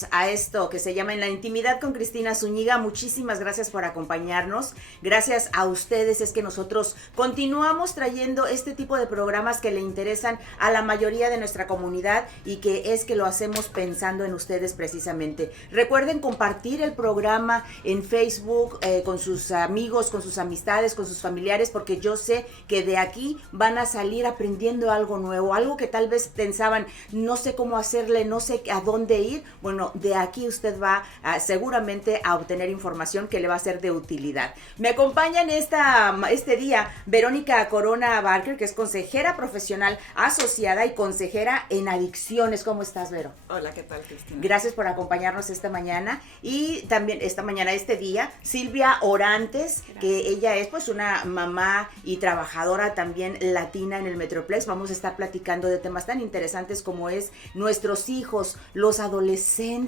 Bienvenidos a esto que se llama En la Intimidad con Cristina Zúñiga. Muchísimas gracias por acompañarnos. Gracias a ustedes es que nosotros continuamos trayendo este tipo de programas que le interesan a la mayoría de nuestra comunidad y que es que lo hacemos pensando en ustedes precisamente. Recuerden compartir el programa en Facebook con sus amigos, con sus amistades, con sus familiares, porque yo sé que de aquí van a salir aprendiendo algo nuevo, algo que tal vez pensaban, no sé cómo hacerle, no sé a dónde ir. Bueno, de aquí usted va seguramente a obtener información que le va a ser de utilidad. Me acompaña en este día Verónica Corona Barker, que es consejera profesional asociada y consejera en adicciones. ¿Cómo estás, Vero? Hola, ¿qué tal, Cristina? Gracias por acompañarnos esta mañana. Y también este día, Silvia Orantes, gracias, que ella es pues una mamá y trabajadora también latina en el Metroplex. Vamos a estar platicando de temas tan interesantes como es nuestros hijos, los adolescentes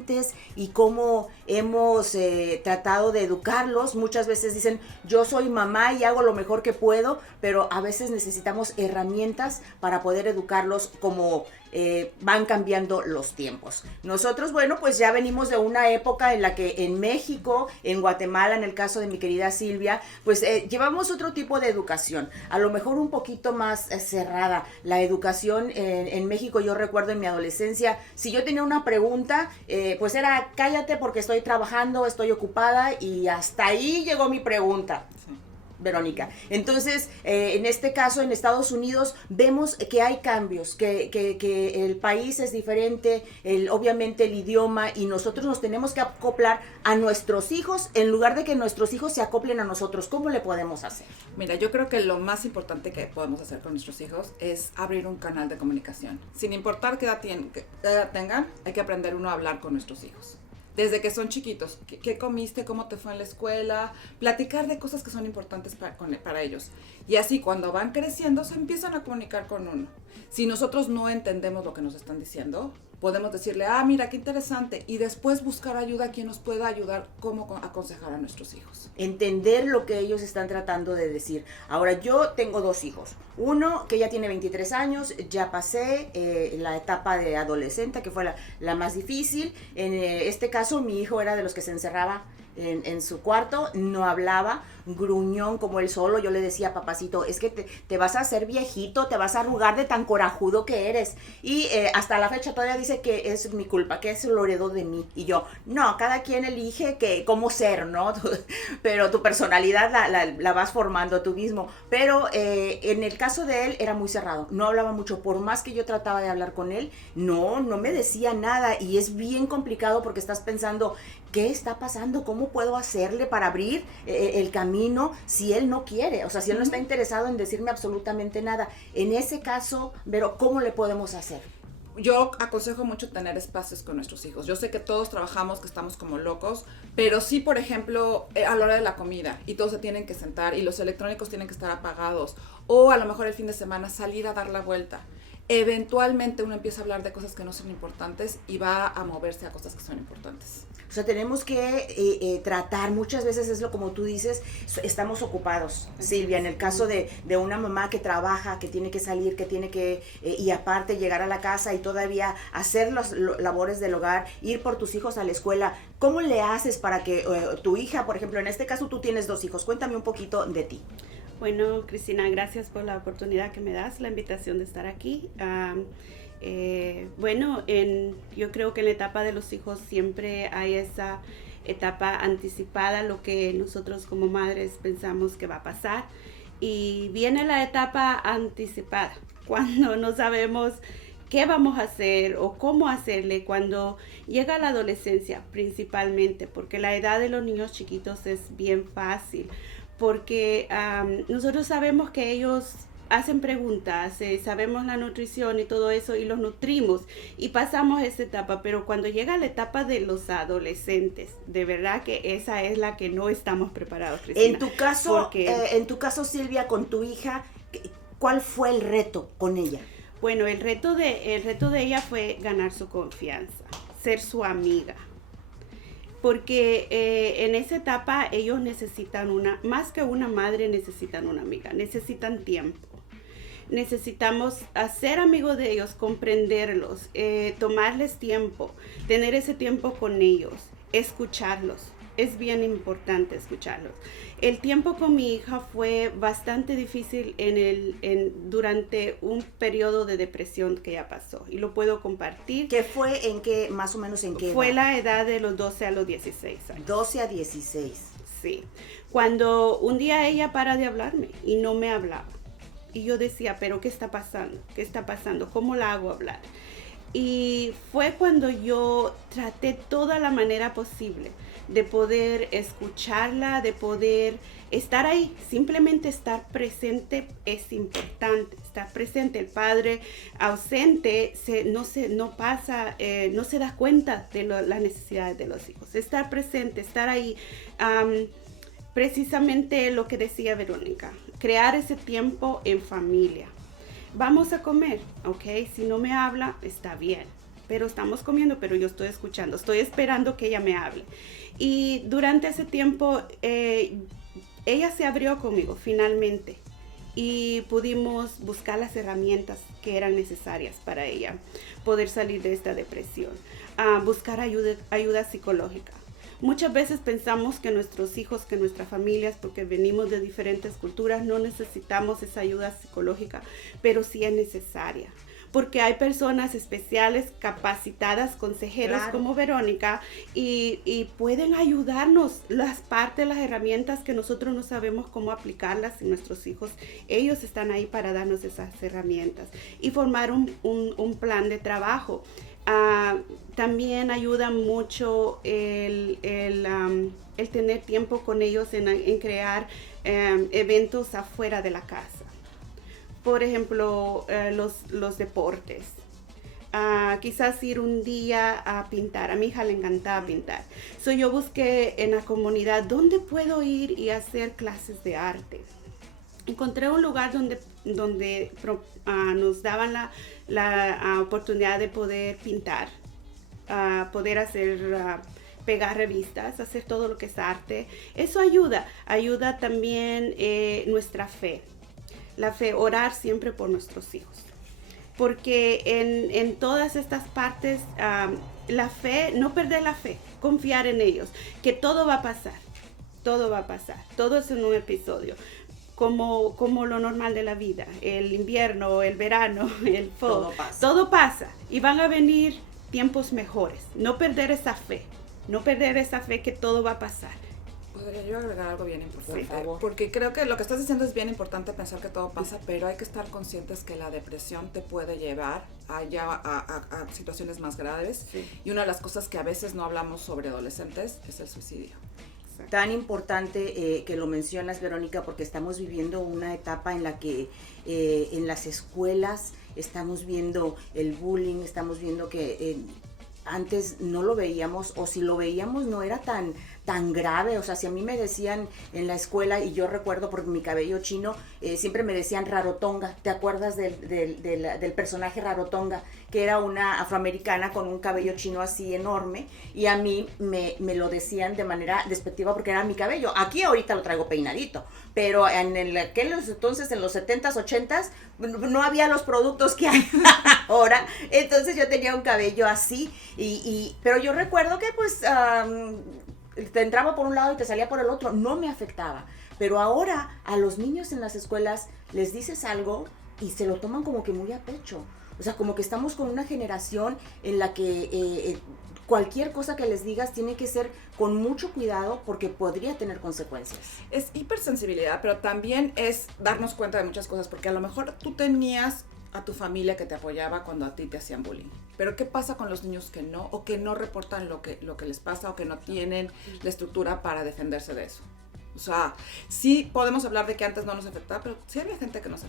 y cómo hemos tratado de educarlos. Muchas veces dicen, yo soy mamá y hago lo mejor que puedo, pero a veces necesitamos herramientas para poder educarlos como van cambiando los tiempos. Nosotros, bueno, pues ya venimos de una época en la que en México, en Guatemala, en el caso de mi querida Silvia, pues llevamos otro tipo de educación, a lo mejor un poquito más cerrada. La educación en México, yo recuerdo en mi adolescencia, si yo tenía una pregunta, pues era cállate porque estoy trabajando, estoy ocupada, y hasta ahí llegó mi pregunta. Sí. Verónica. Entonces, en este caso, en Estados Unidos, vemos que hay cambios, que el país es diferente, obviamente el idioma, y nosotros nos tenemos que acoplar a nuestros hijos en lugar de que nuestros hijos se acoplen a nosotros. ¿Cómo le podemos hacer? Mira, yo creo que lo más importante que podemos hacer con nuestros hijos es abrir un canal de comunicación. Sin importar qué edad tengan, hay que aprender uno a hablar con nuestros hijos. Desde que son chiquitos, ¿qué comiste? ¿Cómo te fue en la escuela? Platicar de cosas que son importantes para ellos. Y así cuando van creciendo se empiezan a comunicar con uno. Si nosotros no entendemos lo que nos están diciendo, podemos decirle, mira, qué interesante, y después buscar ayuda a quien nos pueda ayudar cómo aconsejar a nuestros hijos. Entender lo que ellos están tratando de decir. Ahora, yo tengo dos hijos. Uno que ya tiene 23 años, ya pasé la etapa de adolescente, que fue la más difícil. En este caso, mi hijo era de los que se encerraba en su cuarto, no hablaba, gruñón como él solo. Yo le decía, papacito, es que te vas a hacer viejito, te vas a arrugar de tan corajudo que eres. Y hasta la fecha todavía dice que es mi culpa, que es lo heredó de mí. Y yo, no, cada quien elige cómo ser, ¿no? Pero tu personalidad la vas formando tú mismo. Pero en el caso de él era muy cerrado, no hablaba mucho. Por más que yo trataba de hablar con él, no me decía nada. Y es bien complicado porque estás pensando, ¿qué está pasando? ¿Cómo puedo hacerle para abrir el camino si él no quiere? O sea, si él no está interesado en decirme absolutamente nada. En ese caso, Vero, ¿cómo le podemos hacer? Yo aconsejo mucho tener espacios con nuestros hijos. Yo sé que todos trabajamos, que estamos como locos, pero sí, por ejemplo, a la hora de la comida, y todos se tienen que sentar, y los electrónicos tienen que estar apagados, o a lo mejor el fin de semana salir a dar la vuelta. Eventualmente uno empieza a hablar de cosas que no son importantes y va a moverse a cosas que son importantes. O sea, tenemos que tratar, muchas veces es como tú dices, estamos ocupados, Silvia, en el caso de una mamá que trabaja, que tiene que salir, que tiene que, y aparte llegar a la casa y todavía hacer las labores del hogar, ir por tus hijos a la escuela. ¿Cómo le haces para que tu hija, por ejemplo, en este caso tú tienes 2 hijos, cuéntame un poquito de ti? Bueno, Cristina, gracias por la oportunidad que me das, la invitación de estar aquí. Bueno, yo creo que en la etapa de los hijos siempre hay esa etapa anticipada, lo que nosotros como madres pensamos que va a pasar. Y viene la etapa anticipada, cuando no sabemos qué vamos a hacer o cómo hacerle cuando llega la adolescencia principalmente, porque la edad de los niños chiquitos es bien fácil, porque nosotros sabemos que ellos hacen preguntas, sabemos la nutrición y todo eso y los nutrimos y pasamos esa etapa, pero cuando llega la etapa de los adolescentes, de verdad que esa es la que no estamos preparados, Cristina. En tu caso, Silvia, con tu hija, ¿cuál fue el reto con ella? Bueno, el reto de ella fue ganar su confianza, ser su amiga. Porque en esa etapa ellos necesitan más que una madre, necesitan una amiga, necesitan tiempo. necesitamos ser amigos de ellos, comprenderlos, tomarles tiempo, tener ese tiempo con ellos, escucharlos. Es bien importante escucharlos. El tiempo con mi hija fue bastante difícil durante un periodo de depresión que ella pasó, y lo puedo compartir. ¿Qué fue en qué, más o menos en qué Fue edad? la edad de los 12 a los 16 años. 12 a 16. Sí. Cuando un día ella para de hablarme y no me hablaba. Y yo decía, pero ¿qué está pasando? ¿Qué está pasando? ¿Cómo la hago hablar? Y fue cuando yo traté toda la manera posible de poder escucharla, de poder estar ahí. Simplemente estar presente es importante. Estar presente. El padre ausente no se da cuenta de las necesidades de los hijos. Estar presente, estar ahí. Precisamente lo que decía Verónica, crear ese tiempo en familia. Vamos a comer, ¿ok? Si no me habla, está bien, pero estamos comiendo, pero yo estoy escuchando, estoy esperando que ella me hable. Y durante ese tiempo, ella se abrió conmigo finalmente, y pudimos buscar las herramientas que eran necesarias para ella poder salir de esta depresión, buscar ayuda psicológica. Muchas veces pensamos que nuestros hijos, que nuestras familias, porque venimos de diferentes culturas, no necesitamos esa ayuda psicológica, pero sí es necesaria. Porque hay personas especiales, capacitadas, consejeros, claro, como Verónica, y pueden ayudarnos las partes, las herramientas que nosotros no sabemos cómo aplicarlas en nuestros hijos. Ellos están ahí para darnos esas herramientas y formar un plan de trabajo. También ayuda mucho el tener tiempo con ellos en crear eventos afuera de la casa. Por ejemplo, los deportes. Quizás ir un día a pintar. A mi hija le encantaba pintar. Yo busqué en la comunidad dónde puedo ir y hacer clases de arte. Encontré un lugar donde nos daban la oportunidad de poder pintar, poder hacer, pegar revistas, hacer todo lo que es arte. Eso ayuda también nuestra fe. La fe, orar siempre por nuestros hijos. Porque en todas estas partes, la fe, no perder la fe, confiar en ellos, que todo va a pasar, todo es en un episodio. Como lo normal de la vida, el invierno, el verano, el fall, todo pasa y van a venir tiempos mejores. No perder esa fe que todo va a pasar. ¿Podría yo agregar algo bien importante? Por favor. Porque creo que lo que estás diciendo es bien importante, pensar que todo pasa, pero hay que estar conscientes que la depresión te puede llevar a situaciones más graves. Sí. Y una de las cosas que a veces no hablamos sobre adolescentes es el suicidio. Tan importante que lo mencionas, Verónica, porque estamos viviendo una etapa en la que en las escuelas estamos viendo el bullying, estamos viendo que antes no lo veíamos, o si lo veíamos no era tan grave. O sea, si a mí me decían en la escuela, y yo recuerdo por mi cabello chino, siempre me decían Rarotonga. ¿Te acuerdas del personaje Rarotonga? Que era una afroamericana con un cabello chino así enorme, y a mí me lo decían de manera despectiva porque era mi cabello. Aquí ahorita lo traigo peinadito, pero en aquellos entonces, en los 70s, 80s, no había los productos que hay ahora. Entonces yo tenía un cabello así, pero yo recuerdo que pues te entraba por un lado y te salía por el otro, no me afectaba. Pero ahora a los niños en las escuelas les dices algo y se lo toman como que muy a pecho. O sea, como que estamos con una generación en la que cualquier cosa que les digas tiene que ser con mucho cuidado, porque podría tener consecuencias. Es hipersensibilidad, pero también es darnos cuenta de muchas cosas, porque a lo mejor tú tenías a tu familia que te apoyaba cuando a ti te hacían bullying. Pero ¿qué pasa con los niños que no, o que no reportan lo que les pasa, o que no tienen la estructura para defenderse de eso? O sea, sí podemos hablar de que antes no nos afectaba, pero sí había gente que les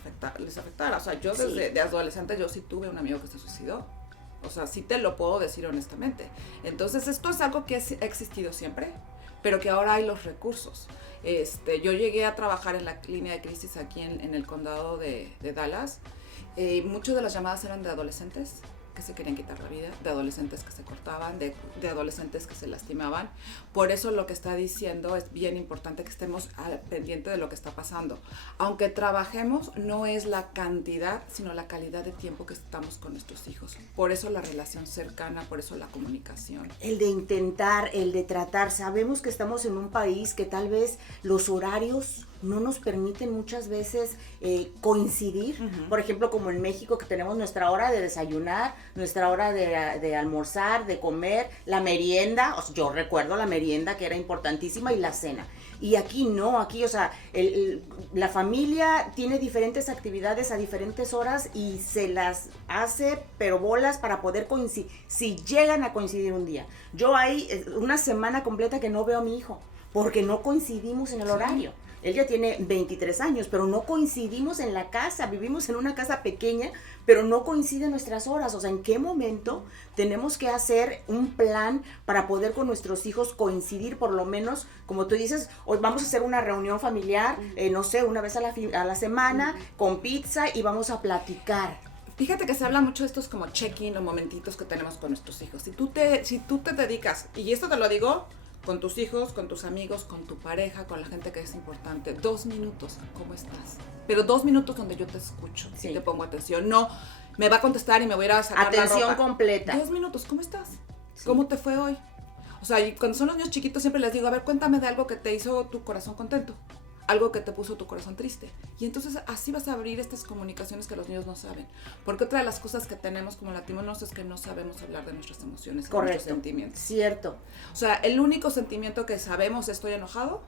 afectaba. O sea, yo desde de adolescente, yo sí tuve un amigo que se suicidó. O sea, sí te lo puedo decir honestamente. Entonces, esto es algo que ha existido siempre, pero que ahora hay los recursos. Yo llegué a trabajar en la línea de crisis aquí en el condado de Dallas. Muchas de las llamadas eran de adolescentes que se querían quitar la vida, de adolescentes que se cortaban, de adolescentes que se lastimaban. Por eso lo que está diciendo es bien importante que estemos al pendiente de lo que está pasando. Aunque trabajemos, no es la cantidad, sino la calidad de tiempo que estamos con nuestros hijos. Por eso la relación cercana, por eso la comunicación. El de intentar, el de tratar. Sabemos que estamos en un país que tal vez los horarios no nos permiten muchas veces coincidir. Uh-huh. Por ejemplo, como en México, que tenemos nuestra hora de desayunar, nuestra hora de almorzar, de comer, la merienda. O sea, yo recuerdo la merienda que era importantísima y la cena. Y aquí no, aquí, o sea, la familia tiene diferentes actividades a diferentes horas y se las hace, pero bolas para poder coincidir, si llegan a coincidir un día. Yo hay una semana completa que no veo a mi hijo, porque no coincidimos en el horario. Él ya tiene 23 años, pero no coincidimos en la casa, vivimos en una casa pequeña, pero no coinciden nuestras horas. O sea, ¿en qué momento tenemos que hacer un plan para poder con nuestros hijos coincidir, por lo menos, como tú dices, hoy vamos a hacer una reunión familiar, no sé, una vez a la semana, con pizza y vamos a platicar? Fíjate que se habla mucho de estos como check-in o momentitos que tenemos con nuestros hijos. Si tú te dedicas, y esto te lo digo, con tus hijos, con tus amigos, con tu pareja, con la gente que es importante. 2 minutos, ¿cómo estás? Pero 2 minutos donde yo te escucho, sí. Y te pongo atención. No, me va a contestar y me voy a ir a sacar atención la ropa. Completa. 2 minutos, ¿cómo estás? Sí. ¿Cómo te fue hoy? O sea, y cuando son los niños chiquitos siempre les digo, a ver, cuéntame de algo que te hizo tu corazón contento. Algo que te puso tu corazón triste. Y entonces así vas a abrir estas comunicaciones que los niños no saben. Porque otra de las cosas que tenemos como latinos es que no sabemos hablar de nuestras emociones. Correcto. De nuestros sentimientos. Cierto. O sea, el único sentimiento que sabemos es estoy enojado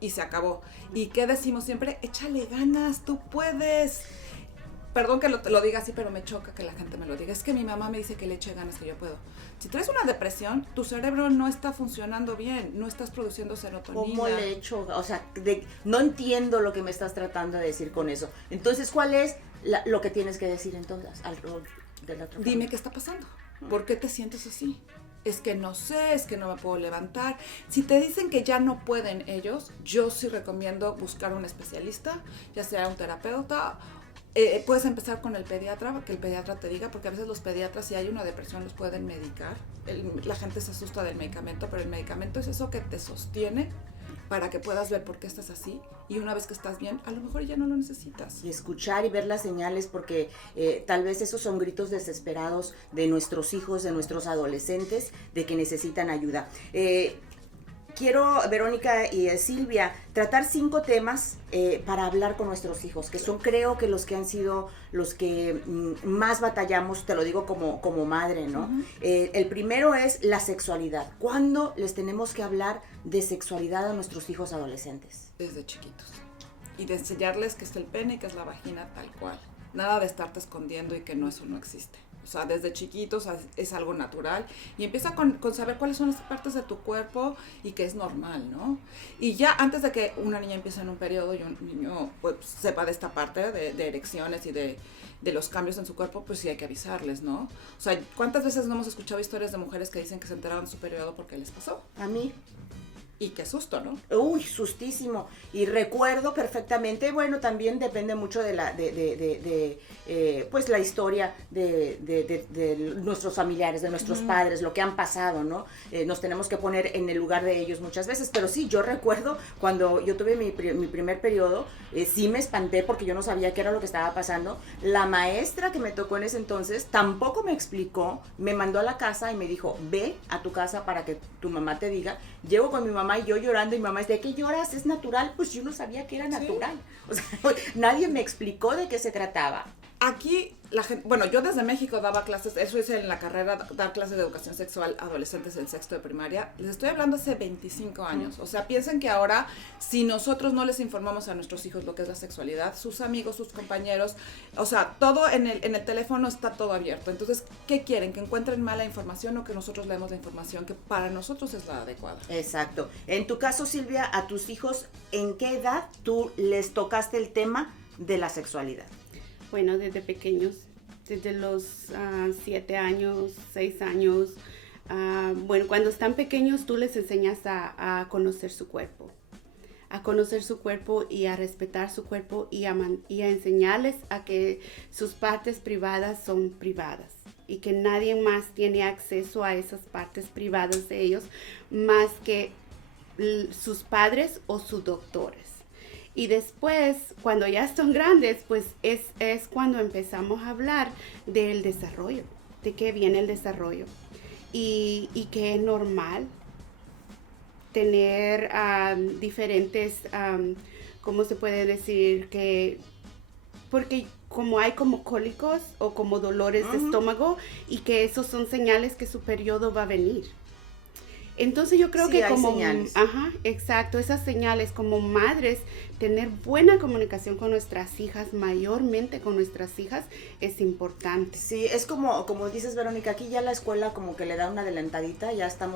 y se acabó. ¿Y qué decimos siempre? Échale ganas, tú puedes. Perdón que lo diga así, pero me choca que la gente me lo diga. Es que mi mamá me dice que le eche ganas, que yo puedo. Si traes una depresión, tu cerebro no está funcionando bien, no estás produciendo serotonina. ¿Cómo le echo? O sea, no entiendo lo que me estás tratando de decir con eso. Entonces, ¿cuál es lo que tienes que decir entonces al rol de la otra persona? Dime qué está pasando. ¿Por qué te sientes así? Es que no sé, es que no me puedo levantar. Si te dicen que ya no pueden ellos, yo sí recomiendo buscar un especialista, ya sea un terapeuta. Puedes empezar con el pediatra, que el pediatra te diga, porque a veces los pediatras, si hay una depresión, los pueden medicar. La gente se asusta del medicamento, pero el medicamento es eso que te sostiene para que puedas ver por qué estás así, y una vez que estás bien, a lo mejor ya no lo necesitas. Y escuchar y ver las señales, porque tal vez esos son gritos desesperados de nuestros hijos, de nuestros adolescentes, de que necesitan ayuda. Quiero, Verónica y Silvia, tratar 5 temas para hablar con nuestros hijos, que son, creo que los que han sido los que más batallamos, te lo digo como madre, ¿no? Uh-huh. El primero es la sexualidad. ¿Cuándo les tenemos que hablar de sexualidad a nuestros hijos adolescentes? Desde chiquitos. Y de enseñarles que es el pene y que es la vagina tal cual. Nada de estarte escondiendo y que eso no existe. O sea, desde chiquitos es algo natural y empieza con saber cuáles son las partes de tu cuerpo y que es normal, ¿no? Y ya antes de que una niña empiece en un periodo y un niño pues sepa de esta parte de erecciones y de los cambios en su cuerpo, pues sí hay que avisarles, ¿no? O sea, ¿cuántas veces no hemos escuchado historias de mujeres que dicen que se enteraron de su periodo porque les pasó? A mí. Y qué susto, ¿no? Uy, sustísimo. Y recuerdo perfectamente, bueno, también depende mucho de pues la historia de nuestros familiares, de nuestros padres, lo que han pasado, ¿no? Nos tenemos que poner en el lugar de ellos muchas veces, pero sí, yo recuerdo cuando yo tuve mi primer periodo, sí me espanté porque yo no sabía qué era lo que estaba pasando. La maestra que me tocó en ese entonces tampoco me explicó, me mandó a la casa y me dijo, ve a tu casa para que tu mamá te diga. Llego con mi mamá y yo llorando y mi mamá es, ¿de qué lloras? ¿Es natural? Pues yo no sabía que era natural. O sea, nadie me explicó de qué se trataba. Aquí la gente, bueno, yo desde México daba clases, eso hice en la carrera, dar clases de educación sexual a adolescentes en sexto de primaria. Les estoy hablando hace 25 años. O sea, piensen que ahora, si nosotros no les informamos a nuestros hijos lo que es la sexualidad, sus amigos, sus compañeros, o sea, todo en el teléfono está todo abierto. Entonces, ¿qué quieren? ¿Que encuentren mala información o que nosotros leemos la información que para nosotros es la adecuada? Exacto. En tu caso, Silvia, a tus hijos, ¿en qué edad tú les tocaste el tema de la sexualidad? Bueno, desde pequeños, desde los 7 años, 6 años. Bueno, cuando están pequeños tú les enseñas a conocer su cuerpo, a conocer su cuerpo y a respetar su cuerpo y a enseñarles a que sus partes privadas son privadas y que nadie más tiene acceso a esas partes privadas de ellos más que sus padres o sus doctores. Y después, cuando ya son grandes, pues es cuando empezamos a hablar del desarrollo, de qué viene el desarrollo y que es normal tener diferentes, ¿cómo se puede decir? Porque como hay como cólicos o como dolores de estómago y que esos son señales que su periodo va a venir. Entonces yo creo que como señales. Exacto, esas señales como madres, tener buena comunicación con nuestras hijas, mayormente con nuestras hijas, es importante. Sí, es como dices, Verónica, aquí ya la escuela como que le da una adelantadita, ya está,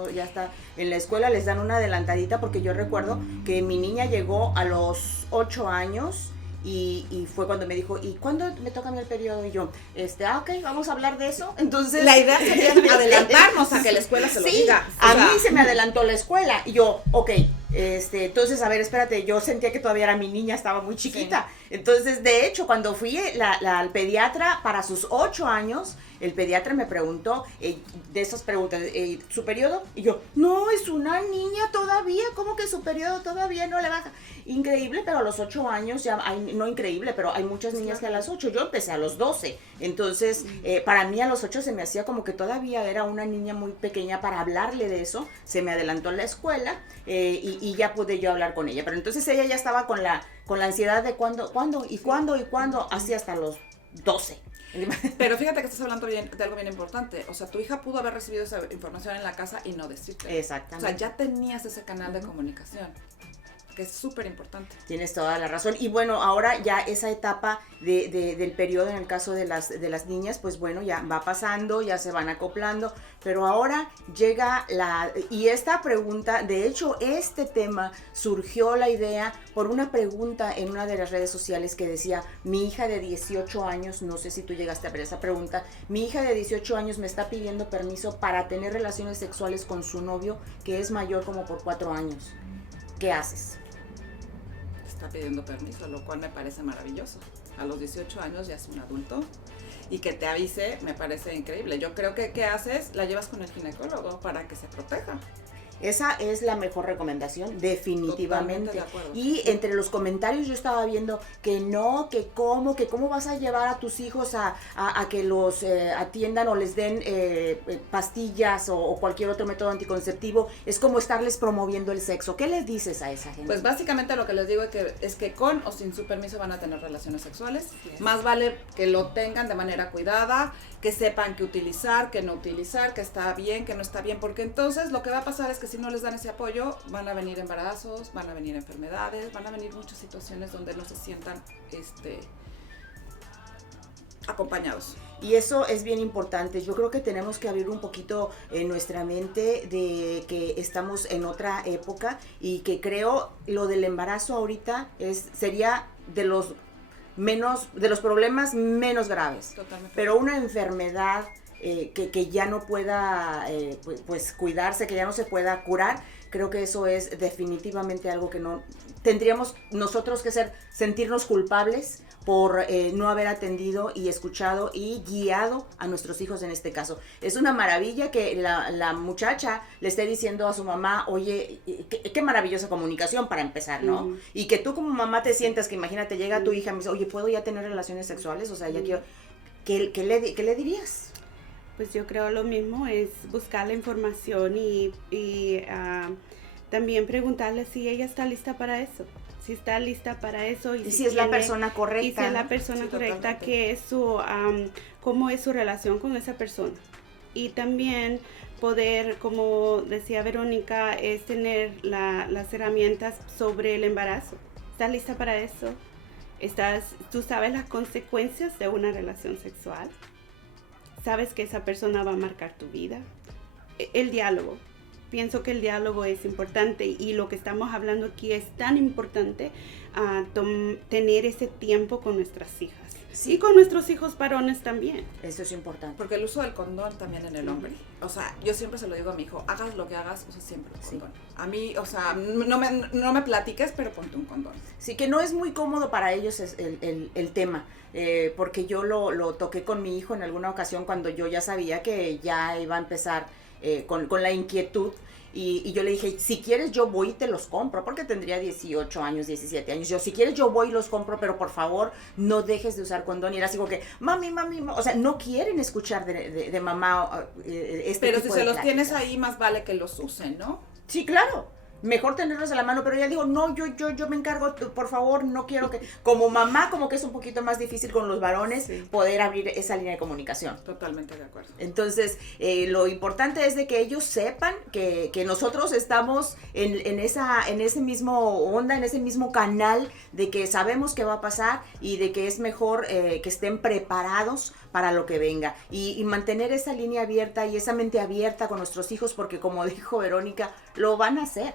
en la escuela les dan una adelantadita, porque yo recuerdo que mi niña llegó a los 8 años y fue cuando me dijo, ¿y cuándo me toca a mí el periodo? Y yo, ok, vamos a hablar de eso. Entonces, la idea sería adelantarnos a que la escuela se lo diga. A mí se me adelantó la escuela y yo, entonces, a ver, espérate, yo sentía que todavía era mi niña, estaba muy chiquita. Sí. Entonces, de hecho, cuando fui al pediatra para sus 8 años, el pediatra me preguntó de esas preguntas, ¿su periodo? Y yo, no, es una niña todavía, ¿cómo que su periodo todavía no le baja? Increíble, pero a los 8 años, ya no increíble, pero hay muchas niñas que a las 8, yo empecé a los 12, entonces para mí a los 8 se me hacía como que todavía era una niña muy pequeña para hablarle de eso, se me adelantó en la escuela y ya pude yo hablar con ella, pero entonces ella ya estaba con la ansiedad de cuándo, así hasta los 12. Pero fíjate que estás hablando de algo bien importante. O sea, tu hija pudo haber recibido esa información en la casa y no decirte. Exactamente. O sea, ya tenías ese canal de comunicación, que es súper importante. Tienes toda la razón. Y bueno, ahora ya esa etapa del periodo en el caso de las niñas, pues bueno, ya va pasando, ya se van acoplando, pero ahora llega y esta pregunta, de hecho, este tema surgió la idea por una pregunta en una de las redes sociales que decía, mi hija de 18 años, no sé si tú llegaste a ver esa pregunta, mi hija de 18 años me está pidiendo permiso para tener relaciones sexuales con su novio, que es mayor como por 4 años. ¿Qué haces? Está pidiendo permiso, lo cual me parece maravilloso. A los 18 años ya es un adulto y que te avise me parece increíble. Yo creo que ¿qué haces? La llevas con el ginecólogo para que se proteja. Esa es la mejor recomendación, definitivamente. De acuerdo. Y entre los comentarios yo estaba viendo que no, que cómo vas a llevar a tus hijos a que los atiendan o les den pastillas o cualquier otro método anticonceptivo. Es como estarles promoviendo el sexo. ¿Qué les dices a esa gente? Pues básicamente lo que les digo es que con o sin su permiso van a tener relaciones sexuales. Sí. Más vale que lo tengan de manera cuidada, que sepan qué utilizar, qué no utilizar, que está bien, que no está bien, porque entonces lo que va a pasar es que si no les dan ese apoyo, van a venir embarazos, van a venir enfermedades, van a venir muchas situaciones donde no se sientan acompañados. Y eso es bien importante. Yo creo que tenemos que abrir un poquito nuestra mente de que estamos en otra época y que creo lo del embarazo ahorita sería de los problemas menos graves. Totalmente. Pero una enfermedad que ya no pueda pues cuidarse, que ya no se pueda curar, creo que eso es definitivamente algo que no tendríamos nosotros que sentirnos culpables por no haber atendido y escuchado y guiado a nuestros hijos en este caso. Es una maravilla que la muchacha le esté diciendo a su mamá, oye, qué maravillosa comunicación para empezar, ¿no? Y que tú como mamá te sientas, que imagínate, llega tu hija y me dice, oye, ¿puedo ya tener relaciones sexuales? O sea, ya quiero... ¿Qué le dirías? Pues yo creo lo mismo, es buscar la información y también preguntarle si ella está lista para eso. Si está lista para eso y si es la persona correcta. Y si es la persona correcta, que es cómo es su relación con esa persona. Y también poder, como decía Verónica, es tener las herramientas sobre el embarazo. ¿Estás lista para eso? ¿Tú sabes las consecuencias de una relación sexual? ¿Sabes que esa persona va a marcar tu vida? El diálogo. Pienso que el diálogo es importante y lo que estamos hablando aquí es tan importante tener ese tiempo con nuestras hijas. Y con nuestros hijos varones también. Eso es importante. Porque el uso del condón también en el hombre. O sea, yo siempre se lo digo a mi hijo, hagas lo que hagas, usa siempre un condón. A mí, o sea, no me platiques, pero ponte un condón. Sí, que no es muy cómodo para ellos es el tema, porque yo lo toqué con mi hijo en alguna ocasión cuando yo ya sabía que ya iba a empezar con la inquietud. Y yo le dije, si quieres yo voy y te los compro, porque tendría 18 años, 17 años. Yo, si quieres yo voy y los compro, pero por favor no dejes de usar condón. Y era así como que, mami, o sea, no quieren escuchar de mamá este pero tipo si de se los pláticas. tienes ahí, más vale que los usen, ¿no? Sí, claro. Mejor tenerlos a la mano, pero ella dijo, no, yo me encargo, por favor, no quiero que... Como mamá, como que es un poquito más difícil con los varones poder abrir esa línea de comunicación. Totalmente de acuerdo. Entonces, lo importante es de que ellos sepan que nosotros estamos en ese mismo onda, en ese mismo canal, de que sabemos qué va a pasar y de que es mejor que estén preparados para lo que venga. Y mantener esa línea abierta y esa mente abierta con nuestros hijos, porque como dijo Verónica, lo van a hacer.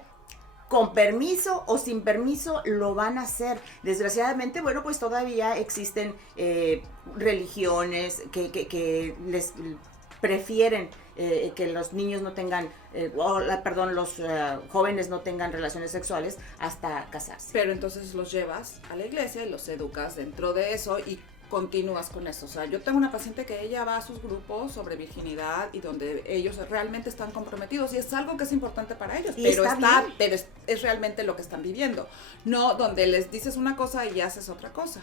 Con permiso o sin permiso lo van a hacer. Desgraciadamente, bueno, pues todavía existen religiones que les prefieren que los niños no tengan, los jóvenes no tengan relaciones sexuales hasta casarse. Pero entonces los llevas a la iglesia y los educas dentro de eso y continúas con eso. O sea, yo tengo una paciente que ella va a sus grupos sobre virginidad y donde ellos realmente están comprometidos y es algo que es importante para ellos, pero es realmente lo que están viviendo, no donde les dices una cosa y haces otra cosa.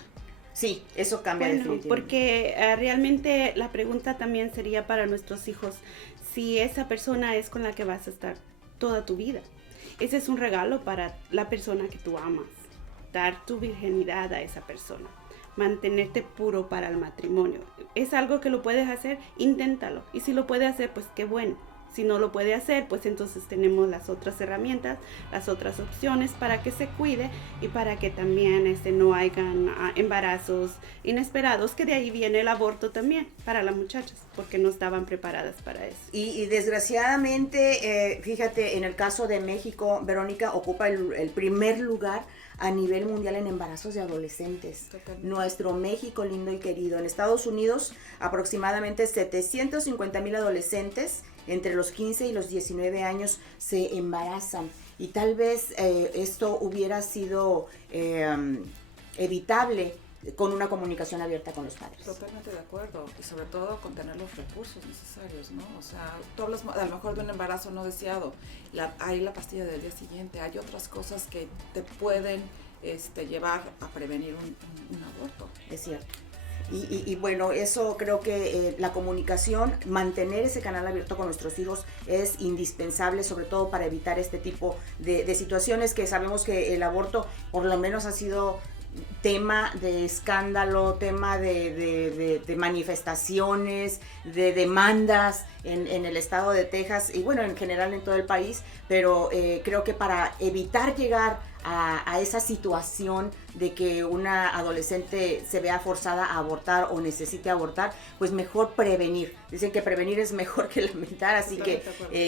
Sí, eso cambia definitivamente. Porque realmente la pregunta también sería para nuestros hijos, si esa persona es con la que vas a estar toda tu vida. Ese es un regalo para la persona que tú amas, dar tu virginidad a esa persona. Mantenerte puro para el matrimonio. Es algo que lo puedes hacer, inténtalo. Y si lo puede hacer, pues qué bueno. Si no lo puede hacer, pues entonces tenemos las otras herramientas, las otras opciones para que se cuide y para que también no hayan embarazos inesperados, que de ahí viene el aborto también para las muchachas, porque no estaban preparadas para eso. Y desgraciadamente, fíjate, en el caso de México, Verónica ocupa el primer lugar a nivel mundial en embarazos de adolescentes. Totalmente. Nuestro México lindo y querido. En Estados Unidos, aproximadamente 750,000 adolescentes entre los 15 y los 19 años se embarazan. Y tal vez esto hubiera sido evitable con una comunicación abierta con los padres. Totalmente de acuerdo, y sobre todo con tener los recursos necesarios, ¿no? O sea, tú hablas a lo mejor de un embarazo no deseado, hay la pastilla del día siguiente, hay otras cosas que te pueden llevar a prevenir un aborto. Es cierto. Y bueno, eso creo que la comunicación, mantener ese canal abierto con nuestros hijos es indispensable, sobre todo para evitar este tipo de situaciones que sabemos que el aborto por lo menos ha sido tema de escándalo, tema de manifestaciones, de demandas en el estado de Texas y bueno, en general en todo el país, pero creo que para evitar llegar a esa situación de que una adolescente se vea forzada a abortar o necesite abortar, pues mejor prevenir. Dicen que prevenir es mejor que lamentar, así que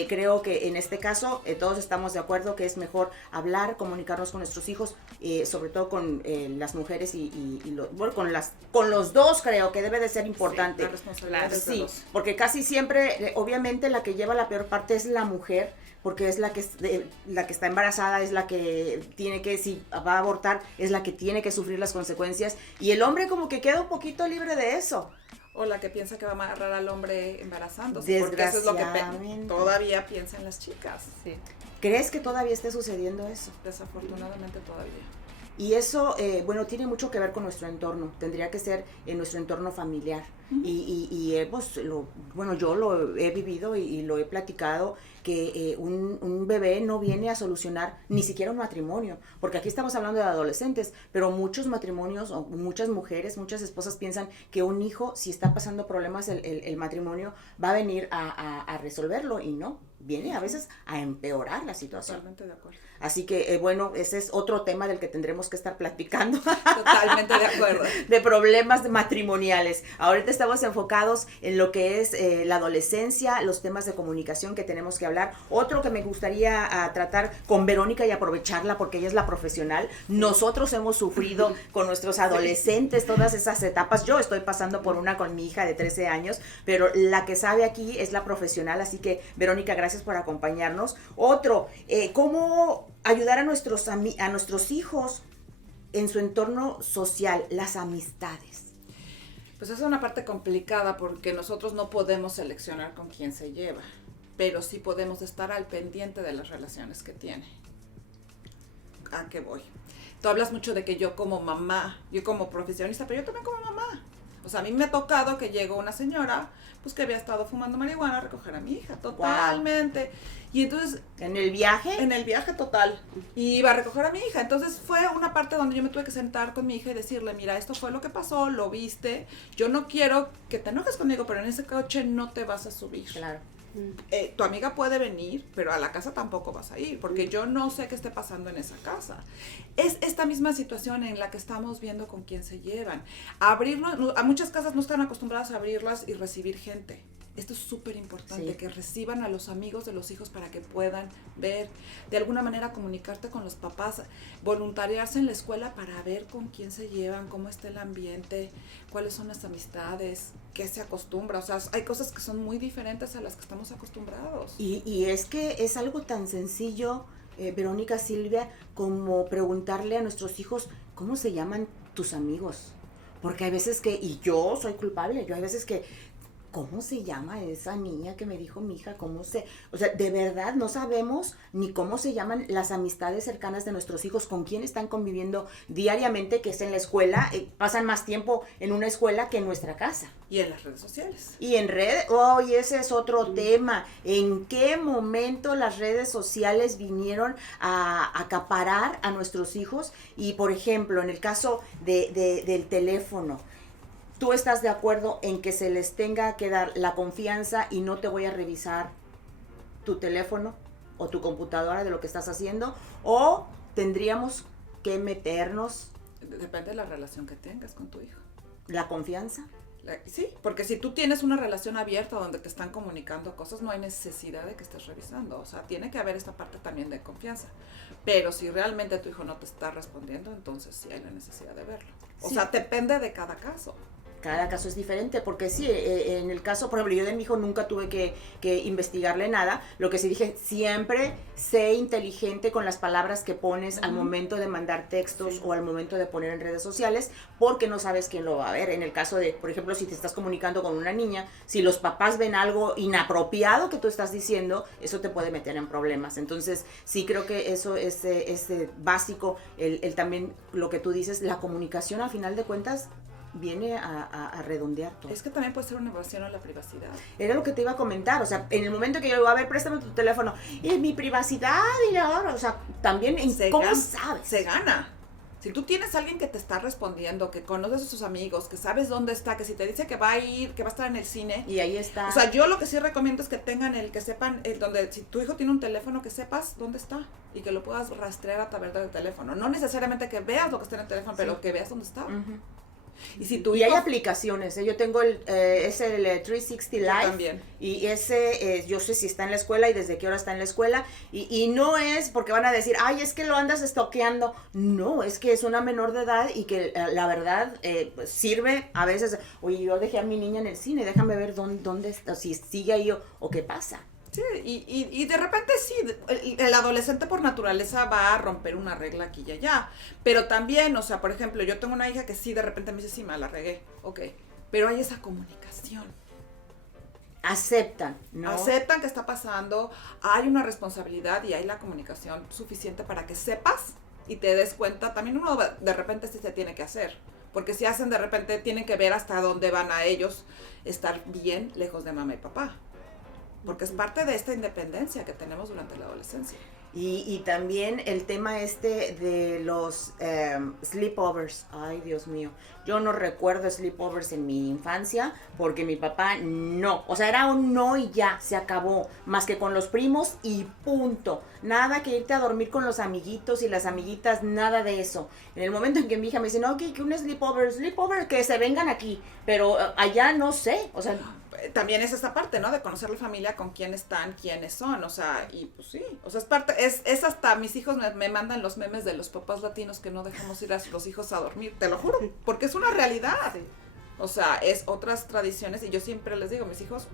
creo que en este caso todos estamos de acuerdo que es mejor hablar, comunicarnos con nuestros hijos, sobre todo con las mujeres con los dos creo que debe de ser importante. Sí, la responsabilidad es de los... porque casi siempre, obviamente la que lleva la peor parte es la mujer, porque es la que está embarazada, es la que tiene que, si va a abortar, es la que tiene que sufrir las consecuencias, y el hombre como que queda un poquito libre de eso. O la que piensa que va a agarrar al hombre embarazándose, porque eso es lo que todavía piensan las chicas. Sí. ¿Crees que todavía esté sucediendo eso? Desafortunadamente todavía. Y eso, bueno, tiene mucho que ver con nuestro entorno, tendría que ser en nuestro entorno familiar. Uh-huh. Y yo lo he vivido y lo he platicado, que un bebé no viene a solucionar ni siquiera un matrimonio, porque aquí estamos hablando de adolescentes, pero muchos matrimonios o muchas mujeres, muchas esposas piensan que un hijo, si está pasando problemas el matrimonio, va a venir a resolverlo, y no. viene a veces a empeorar la situación. Totalmente de acuerdo. Así que, bueno, ese es otro tema del que tendremos que estar platicando. Totalmente de acuerdo. De problemas matrimoniales. Ahorita estamos enfocados en lo que es la adolescencia, los temas de comunicación que tenemos que hablar. Otro que me gustaría tratar con Verónica y aprovecharla porque ella es la profesional. Nosotros hemos sufrido con nuestros adolescentes todas esas etapas. Yo estoy pasando por una con mi hija de 13 años, pero la que sabe aquí es la profesional. Así que, Verónica, gracias por acompañarnos. Otro, ¿cómo ayudar a nuestros hijos en su entorno social, las amistades? Pues esa es una parte complicada porque nosotros no podemos seleccionar con quién se lleva, pero sí podemos estar al pendiente de las relaciones que tiene. ¿A qué voy? Tú hablas mucho de que yo como mamá, yo como profesionista, pero yo también como mamá. O sea, a mí me ha tocado que llegó una señora, pues que había estado fumando marihuana a recoger a mi hija, totalmente. Wow. Y entonces... ¿En el viaje? En el viaje total. Y iba a recoger a mi hija. Entonces fue una parte donde yo me tuve que sentar con mi hija y decirle, mira, esto fue lo que pasó, lo viste. Yo no quiero que te enojes conmigo, pero en ese coche no te vas a subir. Claro. Tu amiga puede venir, pero a la casa tampoco vas a ir, porque yo no sé qué esté pasando en esa casa. Es esta misma situación en la que estamos viendo con quién se llevan. Abrirnos, a muchas casas no están acostumbradas a abrirlas y recibir gente. Esto es súper importante, sí, que reciban a los amigos de los hijos para que puedan ver, de alguna manera comunicarte con los papás, voluntariarse en la escuela para ver con quién se llevan, cómo está el ambiente, cuáles son las amistades, qué se acostumbra. O sea, hay cosas que son muy diferentes a las que estamos acostumbrados. Y es que es algo tan sencillo, Verónica, Silvia, como preguntarle a nuestros hijos, ¿cómo se llaman tus amigos? Porque hay veces que, y yo soy culpable, hay veces que, ¿cómo se llama esa niña que me dijo mi hija? O sea, de verdad no sabemos ni cómo se llaman las amistades cercanas de nuestros hijos, con quién están conviviendo diariamente, que es en la escuela, pasan más tiempo en una escuela que en nuestra casa. Y en las redes sociales. Y en redes, y ese es otro tema. ¿En qué momento las redes sociales vinieron a acaparar a nuestros hijos? Y, por ejemplo, en el caso del teléfono, ¿tú estás de acuerdo en que se les tenga que dar la confianza y no te voy a revisar tu teléfono o tu computadora de lo que estás haciendo? ¿O tendríamos que meternos? Depende de la relación que tengas con tu hijo. ¿La confianza? Sí, porque si tú tienes una relación abierta donde te están comunicando cosas, no hay necesidad de que estés revisando. O sea, tiene que haber esta parte también de confianza. Pero si realmente tu hijo no te está respondiendo, entonces sí hay la necesidad de verlo. O sea, depende de cada caso. Cada caso es diferente, porque sí, en el caso, por ejemplo, yo de mi hijo nunca tuve que investigarle nada. Lo que sí dije, siempre sé inteligente con las palabras que pones al momento de mandar textos o al momento de poner en redes sociales, porque no sabes quién lo va a ver. En el caso de, por ejemplo, si te estás comunicando con una niña, si los papás ven algo inapropiado que tú estás diciendo, eso te puede meter en problemas. Entonces, sí creo que eso es básico, el también lo que tú dices, la comunicación, al final de cuentas, viene a redondear todo. Es que también puede ser una invasión a la privacidad. Era lo que te iba a comentar, o sea, en el momento que yo digo, a ver, préstame tu teléfono, y mi privacidad, y ahora, o sea, también, ¿cómo sabes? Se gana. Si tú tienes a alguien que te está respondiendo, que conoces a sus amigos, que sabes dónde está, que si te dice que va a ir, que va a estar en el cine. Y ahí está. O sea, yo lo que sí recomiendo es que tengan que sepan, donde si tu hijo tiene un teléfono, que sepas dónde está y que lo puedas rastrear a través del teléfono. No necesariamente que veas lo que está en el teléfono, pero que veas dónde está. Uh-huh. Y si tu hijo, hay aplicaciones, yo tengo el 360 Live, también. Y ese yo sé si está en la escuela y desde qué hora está en la escuela, y no es porque van a decir, ay, es que lo andas estoqueando. No, es que es una menor de edad y que la verdad pues sirve a veces. Oye, yo dejé a mi niña en el cine, déjame ver dónde está, si sigue ahí o qué pasa. Sí, y de repente sí, el adolescente por naturaleza va a romper una regla aquí y allá, pero también, o sea, por ejemplo, yo tengo una hija que sí, de repente me dice, sí, me la regué, ok, pero hay esa comunicación. Aceptan, ¿no? Aceptan que está pasando, hay una responsabilidad y hay la comunicación suficiente para que sepas y te des cuenta. También uno de repente sí se tiene que hacer, porque si hacen de repente tienen que ver hasta dónde van a ellos estar bien lejos de mamá y papá. Porque es parte de esta independencia que tenemos durante la adolescencia. Y también el tema de los sleepovers. Ay, Dios mío. Yo no recuerdo sleepovers en mi infancia porque mi papá no. O sea, era un no y ya, se acabó. Más que con los primos y punto. Nada que irte a dormir con los amiguitos y las amiguitas, nada de eso. En el momento en que mi hija me dice, no, que un sleepover, que se vengan aquí. Pero allá no sé, o sea... También es esta parte, ¿no? De conocer la familia, con quién están, quiénes son, o sea, y pues sí, o sea, es parte, es hasta mis hijos me mandan los memes de los papás latinos que no dejamos ir a los hijos a dormir, te lo juro, porque es una realidad, Sí. o sea, es otras tradiciones, y yo siempre les digo, mis hijos,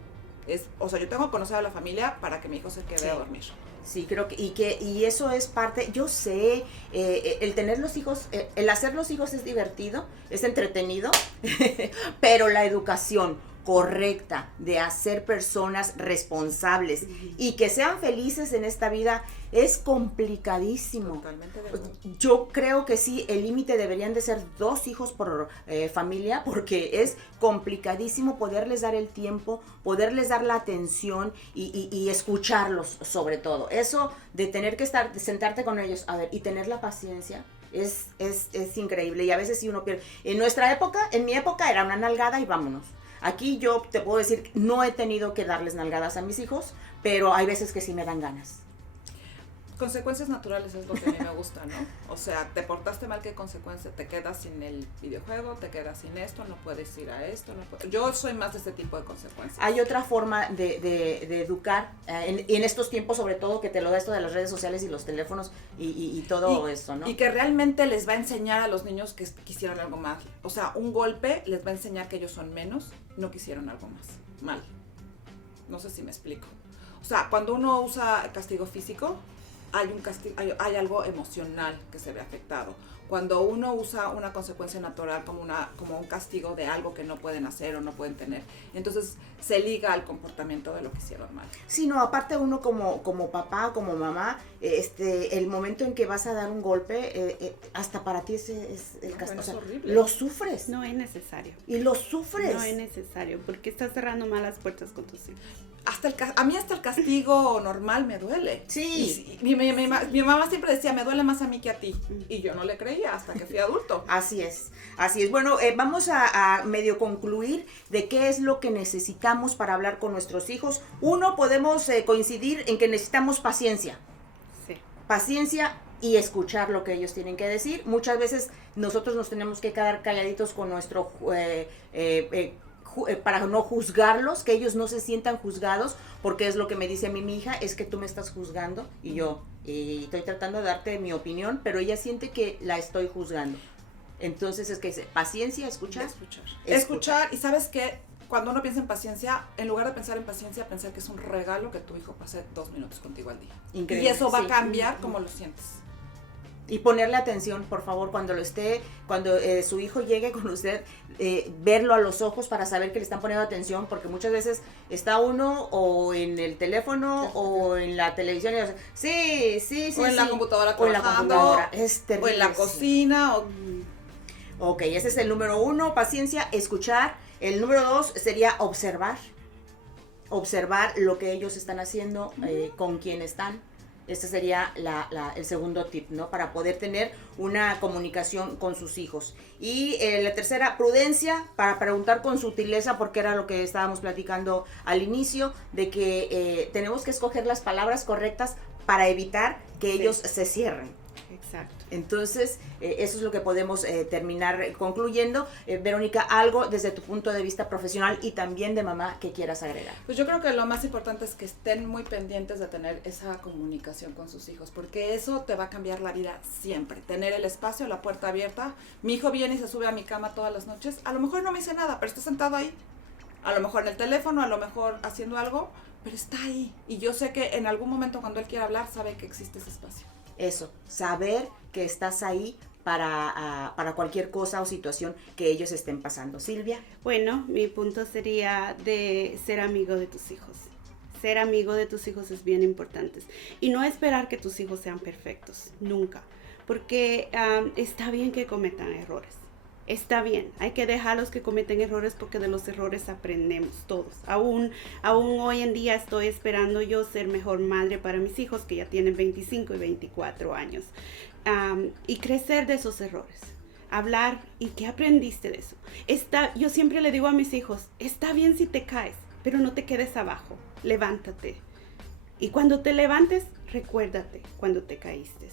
o sea, yo tengo que conocer a la familia para que mi hijo se quede a dormir. Sí, creo y eso es parte, yo sé, el tener los hijos, el hacer los hijos es divertido, es entretenido, pero la educación correcta de hacer personas responsables y que sean felices en esta vida es complicadísimo. Totalmente de acuerdo. Yo creo que sí, el límite deberían de ser 2 hijos por familia, porque es complicadísimo poderles dar el tiempo, poderles dar la atención y escucharlos sobre todo. Eso de tener que de sentarte con ellos, a ver, y tener la paciencia, es increíble. Y a veces sí uno pierde. En mi época era una nalgada y vámonos. Aquí yo te puedo decir, no he tenido que darles nalgadas a mis hijos, pero hay veces que sí me dan ganas. Consecuencias naturales es lo que a mí me gusta, ¿no? O sea, te portaste mal, ¿qué consecuencia? Te quedas sin el videojuego, te quedas sin esto, no puedes ir a esto, yo soy más de este tipo de consecuencias. Hay otra forma de educar, en estos tiempos sobre todo, que te lo da esto de las redes sociales y los teléfonos y todo eso, ¿no? Y que realmente les va a enseñar a los niños que quisieron algo más. O sea, un golpe les va a enseñar que ellos son menos, no quisieron algo más, mal. No sé si me explico. O sea, cuando uno usa castigo físico, hay un castigo, hay algo emocional que se ve afectado. Cuando uno usa una consecuencia natural como un castigo de algo que no pueden hacer o no pueden tener, entonces se liga al comportamiento de lo que hicieron mal. Sí, no, aparte uno como papá, como mamá, el momento en que vas a dar un golpe, hasta para ti es el castigo. Bueno, es horrible. Lo sufres. No es necesario. Y lo sufres. No es necesario, porque estás cerrando mal las puertas con tus hijos. A mí hasta el castigo normal me duele. Sí. Y mi mamá siempre decía, me duele más a mí que a ti. Y yo no le creía hasta que fui adulto. Así es. Bueno, vamos a medio concluir de qué es lo que necesitamos para hablar con nuestros hijos. Uno, podemos coincidir en que necesitamos paciencia. Sí. Paciencia y escuchar lo que ellos tienen que decir. Muchas veces nosotros nos tenemos que quedar calladitos con nuestro... para no juzgarlos, que ellos no se sientan juzgados, porque es lo que me dice a mí mi hija, es que tú me estás juzgando y yo estoy tratando de darte mi opinión, pero ella siente que la estoy juzgando. Entonces es que paciencia, escuchar. Escuchar, y ¿sabes qué? Cuando uno piensa en paciencia, en lugar de pensar en paciencia, pensar que es un regalo que tu hijo pase 2 minutos contigo al día. Increíble. Y eso va a cambiar como lo sientes. Y ponerle atención, por favor, cuando su hijo llegue con usted, verlo a los ojos para saber que le están poniendo atención, porque muchas veces está uno o en el teléfono o en la televisión y sí, o en la computadora o en la computadora. Es terrible, o en la cocina. Ok, ese es el número 1, paciencia, escuchar. El número 2 sería observar lo que ellos están haciendo, con quién están. Este sería el segundo tip, ¿no? Para poder tener una comunicación con sus hijos. Y la tercera, prudencia, para preguntar con sutileza, porque era lo que estábamos platicando al inicio, de que tenemos que escoger las palabras correctas para evitar que ellos se cierren. Exacto. Entonces, eso es lo que podemos terminar concluyendo. Verónica, algo desde tu punto de vista profesional y también de mamá que quieras agregar. Pues yo creo que lo más importante es que estén muy pendientes de tener esa comunicación con sus hijos, porque eso te va a cambiar la vida siempre. Tener el espacio, la puerta abierta. Mi hijo viene y se sube a mi cama todas las noches. A lo mejor no me dice nada, pero está sentado ahí. A lo mejor en el teléfono, a lo mejor haciendo algo, pero está ahí. Y yo sé que en algún momento cuando él quiera hablar, sabe que existe ese espacio. Eso, saber que estás ahí para cualquier cosa o situación que ellos estén pasando. Silvia. Bueno, mi punto sería de ser amigo de tus hijos. Ser amigo de tus hijos es bien importante. Y no esperar que tus hijos sean perfectos, nunca. Porque está bien que cometan errores. Está bien, hay que dejarlos que cometen errores porque de los errores aprendemos todos. Aún hoy en día estoy esperando yo ser mejor madre para mis hijos que ya tienen 25 y 24 años. Y crecer de esos errores. Hablar y qué aprendiste de eso. Yo siempre le digo a mis hijos, está bien si te caes, pero no te quedes abajo, levántate. Y cuando te levantes, recuérdate cuando te caíste.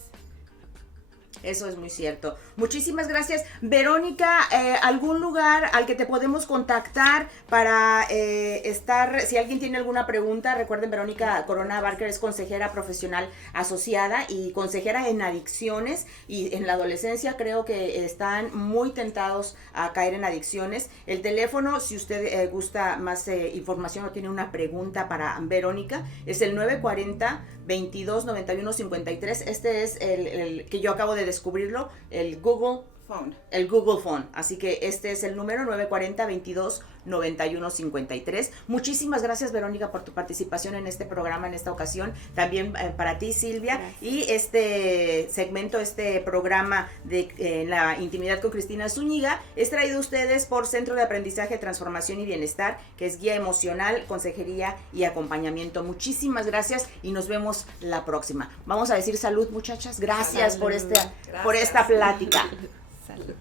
Eso es muy cierto. Muchísimas gracias. Verónica, ¿algún lugar al que te podemos contactar para si alguien tiene alguna pregunta? Recuerden, Verónica Corona Barker es consejera profesional asociada y consejera en adicciones, y en la adolescencia creo que están muy tentados a caer en adicciones. El teléfono, si usted gusta más información o tiene una pregunta para Verónica, es el 940-2291-53. Este es el que yo acabo de descubrirlo, el Google Phone. Así que este es el número 940-2291-53. Muchísimas gracias, Verónica, por tu participación en este programa en esta ocasión. También para ti, Silvia. Gracias. Y este segmento, este programa de La Intimidad con Cristina Zúñiga es traído a ustedes por Centro de Aprendizaje, Transformación y Bienestar, que es guía emocional, consejería y acompañamiento. Muchísimas gracias y nos vemos la próxima. Vamos a decir salud, muchachas. Gracias, por esta plática. Salud.